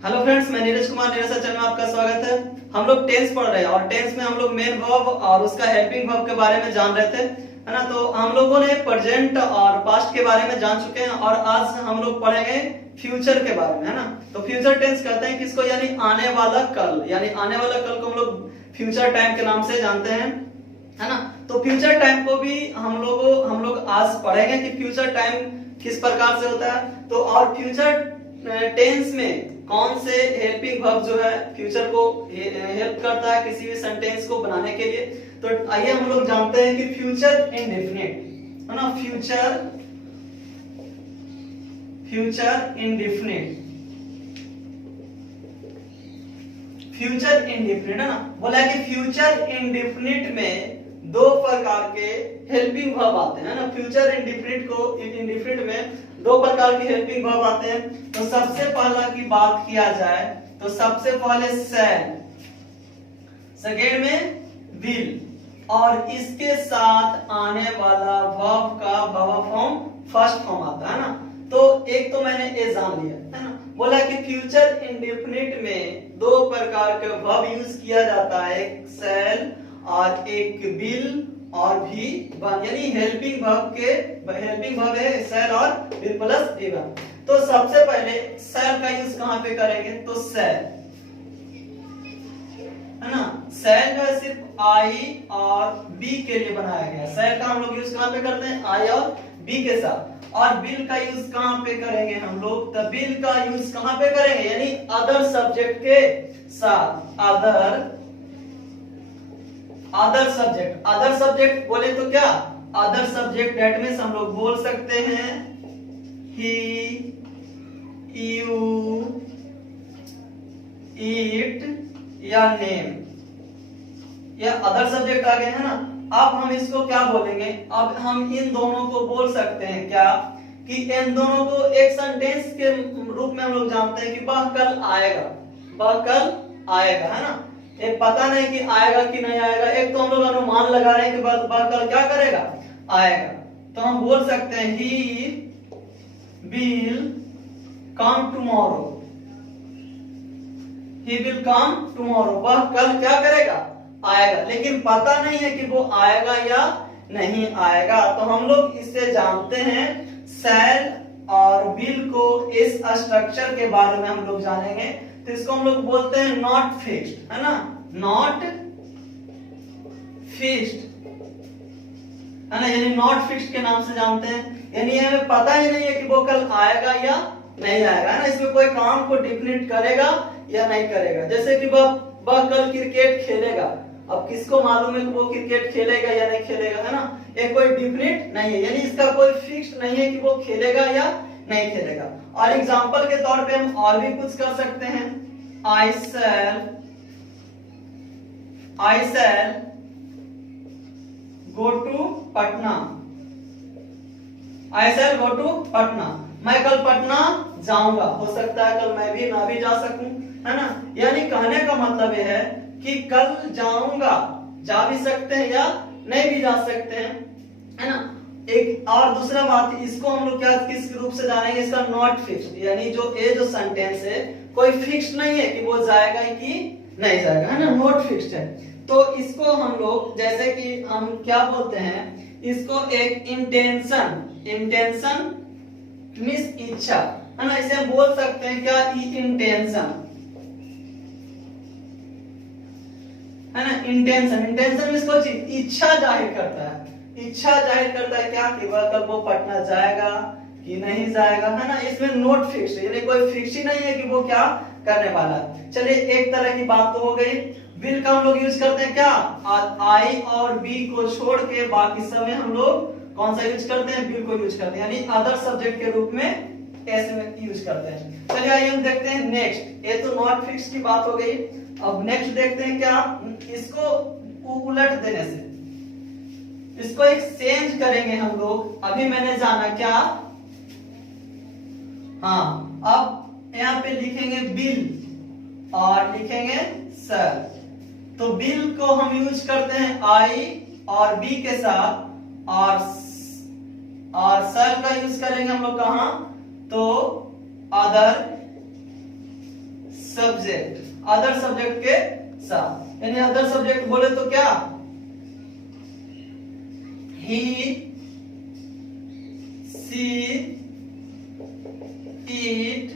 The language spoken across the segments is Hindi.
हेलो फ्रेंड्स, मैं नीरज कुमार नीरज चैनल में आपका स्वागत है। हम लोग टेंस पढ़ रहे हैं और टेंस में हम लोग मेन वर्ब और उसका हेल्पिंग वर्ब के बारे में जान रहे थे, है ना। तो हम लोगों ने प्रेजेंट और पास्ट के बारे में जान चुके हैं और आज हम लोग पढ़ेंगे फ्यूचर के बारे में, है ना। तो फ्यूचर टेंस कहते हैं किसको, यानी आने वाला कल, यानी आने वाला कल को हम लोग फ्यूचर टाइम के नाम से जानते हैं, है ना। तो फ्यूचर टाइम को भी हम लोग आज पढ़ेंगे कि फ्यूचर टाइम किस प्रकार से होता है। तो और फ्यूचर टेंस में कौन से हेल्पिंग वर्ब जो है फ्यूचर को हेल्प करता है किसी भी सेंटेंस को बनाने के लिए। तो आइए हम लोग जानते हैं कि फ्यूचर इंडेफिनिट, है ना। फ्यूचर इंडेफिनिट, फ्यूचर इंडेफिनिट, है ना। बोला है कि फ्यूचर इंडेफिनिट में दो प्रकार के हेल्पिंग वर्ब आते हैं ना। फ्यूचर इंडेफिनिट में दो प्रकार के हेल्पिंग वर्ब आते हैं। तो सबसे पहला की बात किया जाए तो सबसे पहले शैल, सेकेंड में विल, और इसके साथ आने वाला वर्ब का वर्ब फॉर्म फर्स्ट फॉर्म आता है ना। तो एक तो मैंने ये जान लिया, है ना। बोला कि फ्यूचर इंडेफिनिट में दो प्रकार के वर्ब यूज किया जाता है, एक शैल और एक विल और भी वन, यानी हेल्पिंग वर्ब है शैल और विल प्लस भी वन। तो सबसे पहले शैल का यूज कहां पे करेंगे, तो शैल, है ना। शैल जो है सिर्फ आई और बी के लिए बनाया गया है। शैल का हम लोग यूज कहां पे करते हैं, आई और बी के साथ। और विल का यूज कहां पे करेंगे हम लोग, तो विल का यूज कहां पे करेंगे, यानी अदर सब्जेक्ट के साथ। अदर सब्जेक्ट बोले तो क्या, अदर सब्जेक्ट दैट मींस हम लोग बोल सकते हैं ही, यू, इट या नेम, या अदर सब्जेक्ट आ गए, है ना। अब हम इसको क्या बोलेंगे, अब हम इन दोनों को बोल सकते हैं क्या, कि इन दोनों को एक सेंटेंस के रूप में हम लोग जानते हैं कि वह कल आएगा, है ना। एक पता नहीं कि आएगा कि नहीं आएगा, एक तो हम लोग अनुमान लगा रहे हैं कि वह कल क्या करेगा, आएगा। तो हम बोल सकते हैं he will come tomorrow, he will come tomorrow, वह कल क्या करेगा, आएगा। लेकिन पता नहीं है कि वो आएगा या नहीं आएगा। तो हम लोग इससे जानते हैं शैल और विल को, इस स्ट्रक्चर के बारे में हम लोग जानेंगे। तो इसको हम लोग बोलते हैं नॉट फिक्स्ड, है ना, नॉट फिक्स्ड, है ना, यानी नॉट फिक्स्ड के नाम से जानते हैं। यानी हमें पता ही नहीं है कि वो कल आएगा या नहीं आएगा, है ना। इसमें कोई काम को डिफिनिट करेगा या नहीं करेगा। जैसे कि वह कल क्रिकेट खेलेगा, अब किसको मालूम है कि वो क्रिकेट खेलेगा या नहीं खेलेगा, है ना। ये कोई डिफिनिट नहीं है, यानी इसका कोई फिक्स्ड नहीं है कि वो खेलेगा या नहीं खेलेगा। और एग्जांपल के तौर पे हम और भी कुछ कर सकते हैं, I shall go to Patna, I shall go to Patna, मैं कल पटना जाऊंगा। हो सकता है कल मैं भी ना भी जा सकूं, है ना। यानी कहने का मतलब यह है कि कल जाऊंगा, जा भी सकते हैं या नहीं भी जा सकते हैं, है ना। एक और दूसरा बात, इसको हम लोग क्या किस रूप से जानेंगे, इसका नॉट फिक्स्ड, यानी जो सेंटेंस है कोई फिक्स्ड नहीं है कि वो जाएगा कि नहीं जाएगा, है ना, नॉट फिक्स्ड है। तो इसको हम लोग जैसे कि हम क्या बोलते हैं, इसको एक इंटेंशन मींस इच्छा, है ना। इसे हम बोल सकते हैं क्या, इंटेंशन, है ना। इंटेंशन मींस कोई चीज इच्छा जाहिर करता है, क्या कि वह कब वो पटना जाएगा कि नहीं जाएगा, है ना। इसमें नॉट फिक्स है, यानी कोई फिक्स ही नहीं है कि वो क्या करने वाला है। चलिए एक तरह की बात तो हो गई। विल का हम लोग यूज करते हैं क्या, आई और बी को छोड़ के बाकी समय हम लोग कौन सा यूज करते हैं, विल को यूज करते हैं, यानी अदर सब्जेक्ट के रूप में ऐसे में यूज करते हैं। चलिए आइए हम देखते हैं नेक्स्ट। ये तो नॉट फिक्स की बात हो गई। अब नेक्स्ट देखते हैं क्या, इसको उलट देने से, इसको एक्सचेंज करेंगे हम लोग। अभी मैंने जाना क्या, हाँ, अब यहाँ पे लिखेंगे बिल और लिखेंगे सर। तो बिल को हम यूज करते हैं आई और बी के साथ, और सेल का यूज करेंगे हम लोग कहां, तो अदर सब्जेक्ट, अदर सब्जेक्ट के साथ। यानी अदर सब्जेक्ट बोले तो क्या, ही, सी, इट,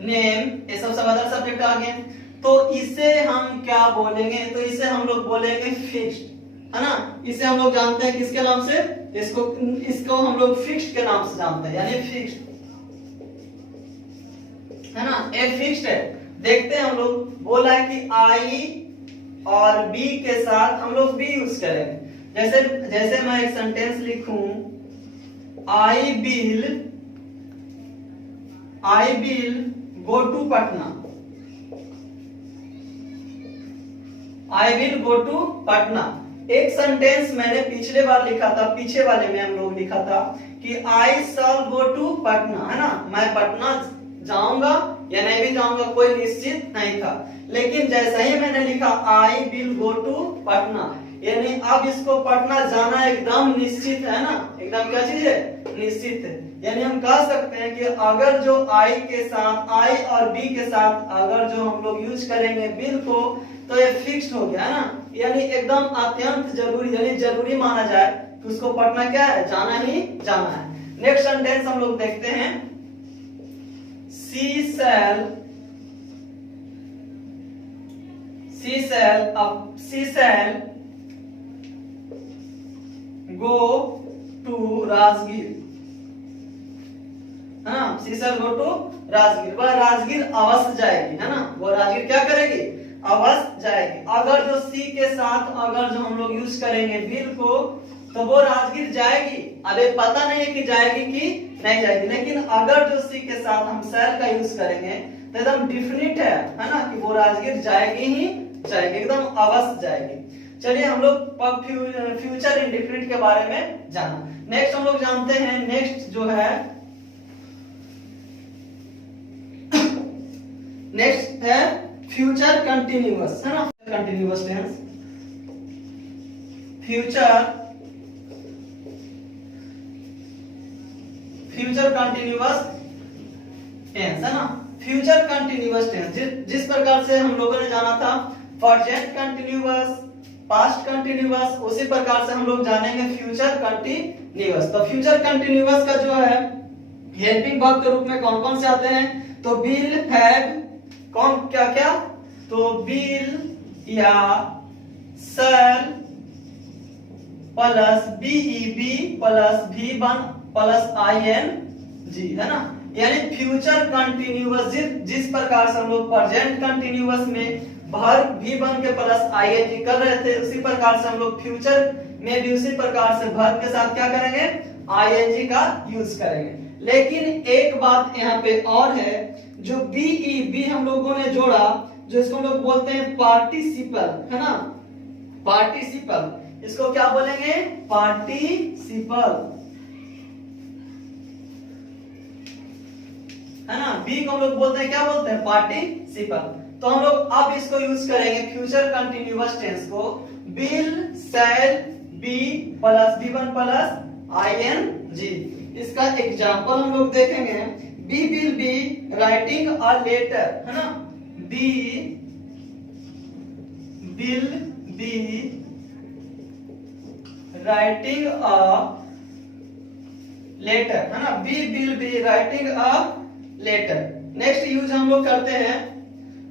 नेम, ये सब अदर सब्जेक्ट आ गए। तो इसे हम क्या बोलेंगे, तो इसे हम लोग बोलेंगे फिक्स्ड, है ना। इसे हम लोग जानते हैं किसके नाम से, इसको हम लोग फिक्स्ड के नाम से जानते हैं, यानी फिक्स्ड, है ना। ए फिक्स्ड है। देखते हैं हम लोग, बोला है कि आई और बी के साथ हम लोग बी यूज करेंगे। जैसे मैं एक सेंटेंस लिखूं, I will go to Patna, I will go to Patna. एक सेंटेंस मैंने पिछले बार लिखा था, पीछे वाले में हम लोग लिखा था कि आई शैल गो टू पटना, है ना। मैं पटना जाऊंगा या नहीं भी जाऊंगा कोई निश्चित नहीं था, लेकिन जैसा ही मैंने लिखा I will go to Patna, यानी अब इसको पटना जाना एकदम निश्चित है ना, एकदम क्या चीज है, निश्चित है। यानी हम कह सकते हैं कि अगर जो आई के साथ, आई और बी के साथ अगर जो हम लोग यूज करेंगे विल को, तो ये फिक्स्ड हो गया, है ना। यानी एकदम अत्यंत जरूरी, यानी जरूरी माना जाए तो उसको पटना क्या है, जाना ही जाना है। नेक्स्ट सेंटेंस हम लोग देखते हैं, सी शैल गो टू राजगीर, है ना। सी शैल गो टू राजगीर, वह राजगीर अवश्य जाएगी, है ना। वो राजगीर क्या करेगी, अवश्य जाएगी। अगर जो सी के साथ अगर जो हम लोग यूज करेंगे विल को, तो वो राजगीर जाएगी। अबे पता नहीं है कि जाएगी कि नहीं जाएगी, लेकिन अगर जो सी के साथ हम शैल का यूज करेंगे तो एकदम डिफिनिट है ना, कि वो राजगीर जाएगी ही जाएगी, एकदम अवश्य जाएगी। चलिए हम लोग फ्यूचर इंडेफिनिट के बारे में जाना। नेक्स्ट हम लोग जानते हैं, नेक्स्ट जो है, नेक्स्ट है फ्यूचर कंटिन्यूअस, है ना। Continuous tense, future continuous tense, है ना। फ्यूचर कंटिन्यूअस टेंस जिस प्रकार से हम लोगों ने जाना था प्रेजेंट कंटिन्यूअस, पास्ट कंटिन्यूअस, उसी प्रकार से हम लोग जानेंगे फ्यूचर कंटिन्यूअस। तो फ्यूचर कंटिन्यूअस का जो है हेल्पिंग वर्ब के रूप में कौन कौन से आते हैं, तो विल, हैव, कौन क्या क्या, तो विल या शैल प्लस बीईबी प्लस V1 प्लस ING, है ना। यानी फ्यूचर कंटिन्यूअस जिस प्रकार से हम लोग प्रेजेंट कंटिन्यूअस में वर्ब V1 के प्लस ING कर रहे थे, उसी प्रकार से हम लोग फ्यूचर में भी उसी प्रकार से वर्ब के साथ क्या करेंगे, ING का यूज करेंगे। लेकिन एक बात यहाँ पे और है, जो बीईबी हम लोगों ने जोड़ा, जो इसको हम लोग बोलते हैं पार्टिसिपल, है ना। पार्टिसिपल, इसको क्या बोलेंगे, पार्टिसिपल, है ना। बी को हम लोग बोलते हैं, क्या बोलते हैं, पार्टिसिपल। तो हम लोग अब इसको यूज करेंगे फ्यूचर कंटिन्यूअस टेंस को, will shall be plus V1 plus ING। इसका एग्जांपल हम लोग देखेंगे, be will be writing a letter, है ना। Be will be writing a letter, है ना। Be will be writing a letter. Next use हम लोग करते हैं,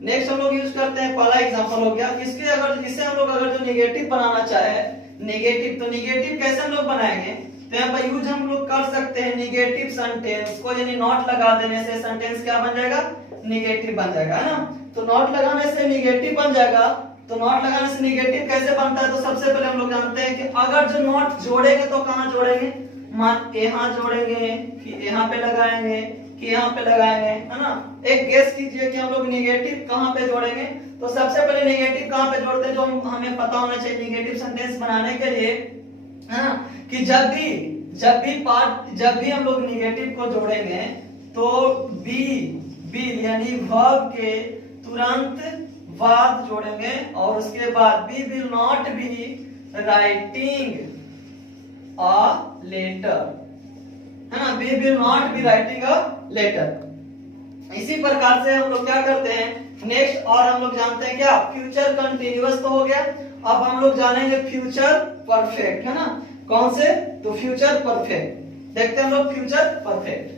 नेक्स्ट हम लोग यूज करते हैं, पहला एग्जांपल हो गया। इसके अगर इसे हम लोग अगर जो नेगेटिव बनाना चाहे, नेगेटिव, तो नेगेटिव कैसे हम लोग बनाएंगे, तो यहाँ पर यूज हम लोग कर सकते हैं नेगेटिव सेंटेंस को, यानी नॉट लगा देने से सेंटेंस क्या बन जाएगा, नेगेटिव बन जाएगा, है ना। तो नॉट लगाने से नेगेटिव बन जाएगा। तो नॉट लगाने से नेगेटिव कैसे बनता है, तो सबसे पहले हम लोग जानते हैं कि अगर जो नॉट जोड़ेंगे तो कहाँ जोड़ेंगे, मान यहाँ जोड़ेंगे कि यहाँ पे लगाएंगे कि यहाँ पे लगाएंगे, है ना। एक गेस कीजिए कि हम लोग नेगेटिव कहाँ पे जोड़ेंगे। तो सबसे पहले नेगेटिव कहाँ पे जोड़ते हैं, जो हमें पता होना चाहिए नेगेटिव सेंटेंस बनाने के लिए, है ना, कि जब भी हम लोग नेगेटिव को जोड़ेंगे तो बी यानी वर्ब के तुरंत बाद जोड़ेंगे, और उसके बाद be will not be writing a letter, है ना। Be will not be writing a letter. इसी प्रकार से हम लोग क्या करते हैं नेक्स्ट, और हम लोग जानते हैं क्या, फ्यूचर कंटिन्यूअस तो हो गया। अब हम लोग जानेंगे फ्यूचर परफेक्ट, है ना। कौन से, तो फ्यूचर परफेक्ट। देखते हैं हम लोग फ्यूचर परफेक्ट।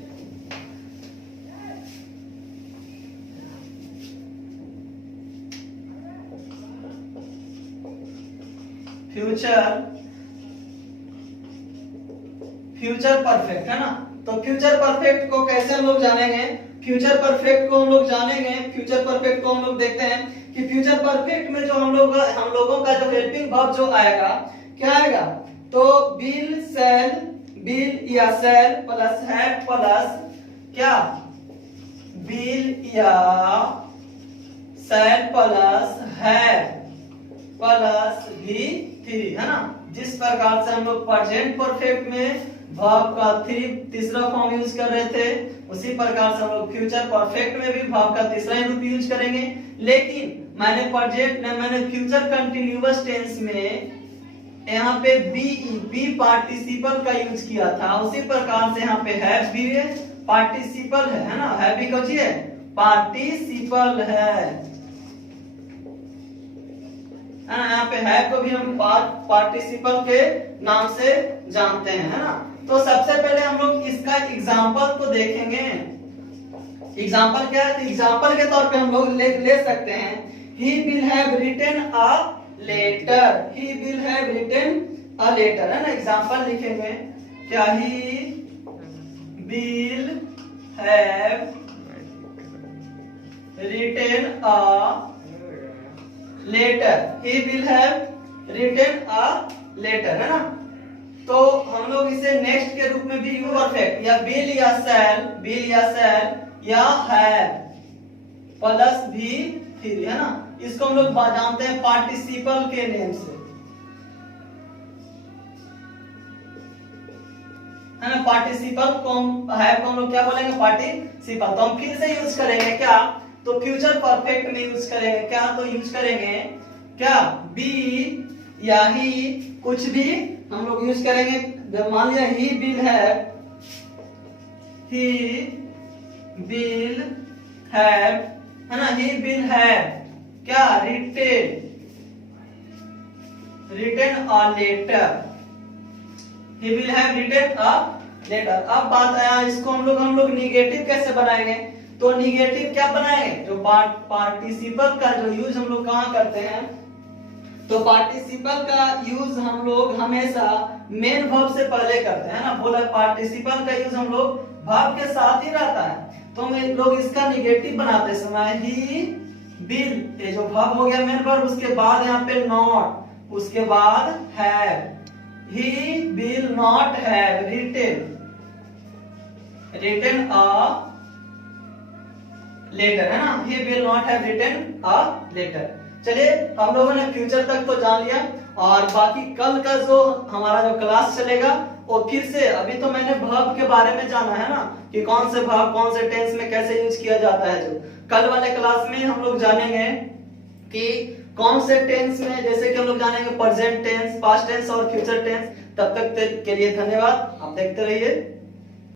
फ्यूचर परफेक्ट, है ना। तो फ्यूचर परफेक्ट को कैसे हम लोग जानेंगे, फ्यूचर परफेक्ट को हम लोग जानेंगे, फ्यूचर परफेक्ट को हम लोग देखते हैं कि फ्यूचर परफेक्ट में जो हम लोगों का जो हेल्पिंग वर्ब जो आएगा, क्या आएगा, तो विल, शैल, विल या शैल प्लस हैव प्लस क्या, विल या शैल प्लस हैव प्लस भी थ्री, है ना। जिस प्रकार से हम लोग प्रेजेंट परफेक्ट में वर्ब का तीसरा फॉर्म यूज कर रहे थे, उसी प्रकार से हम लोग फ्यूचर परफेक्ट में भी वर्ब का तीसरा ही रूप यूज करेंगे। लेकिन मैंने फ्यूचर कंटिन्यूअस टेंस में यहाँ पे बी पार्टिसिपल का यूज किया था, उसी प्रकार से यहाँ पे हैव भी पार्टिसिपल है ना। हैव भी कौन सी है, पार्टिसिपल है ना। यहाँ पे हैव को भी हम पार्टिसिपल के नाम से जानते हैं, है ना। तो सबसे पहले हम लोग इसका एग्जांपल तो देखेंगे। एग्जांपल क्या है, तो एग्जांपल के तौर पे हम लोग ले सकते हैं he will have written a letter, he will have written a letter, है ना। एग्जांपल लिखेंगे क्या, he will have written a letter, he will have written a letter, है ना। तो हम लोग इसे नेक्स्ट के रूप में भी यूज परफेक्ट या will या shall या have प्लस भी थ्री, है ना। इसको हम लोग जानते हैं पार्टिसिपल के नेम से, है ना। पार्टिसिपल को हम लोग क्या बोलेंगे, पार्टिसिपल। तो हम फिर से यूज करेंगे क्या, तो फ्यूचर परफेक्ट में यूज करेंगे क्या, तो यूज करेंगे क्या, बी या ही, कुछ भी हम लोग यूज करेंगे। जब मान लिया ही विल हैव, है ना, ही विल हैव क्या, written a letter, he will have written a letter. अब बात आया इसको हम लोग निगेटिव कैसे बनाएंगे, तो निगेटिव क्या बनाएंगे, जो पार्टिसिपल का जो यूज हम लोग कहाँ करते हैं, तो पार्टिसिपल का यूज हम लोग हमेशा मेन वर्ब से पहले करते हैं ना। बोला पार्टिसिपल का यूज हम लोग वर्ब के साथ ही रहता है, तो हम लोग इसका निगेटिव बनाते समय ही विल, ये जो वर्ब हो गया मेन वर्ब, उसके बाद यहाँ पे नॉट, उसके बाद have, he will not have written a letter, है ना। he will not have written a letter। चलिए हम लोगों ने फ्यूचर तक तो जान लिया, और बाकी कल का जो हमारा जो क्लास चलेगा वो फिर से, अभी तो मैंने वर्ब के बारे में जाना है ना, कि कौन से वर्ब कौन से टेंस में कैसे यूज किया जाता है। जो कल वाले क्लास में हम लोग जानेंगे कि कौन से टेंस में, जैसे कि हम लोग जानेंगे प्रेजेंट टेंस, पास्ट टेंस और फ्यूचर टेंस। तब तक के लिए धन्यवाद, आप देखते रहिए।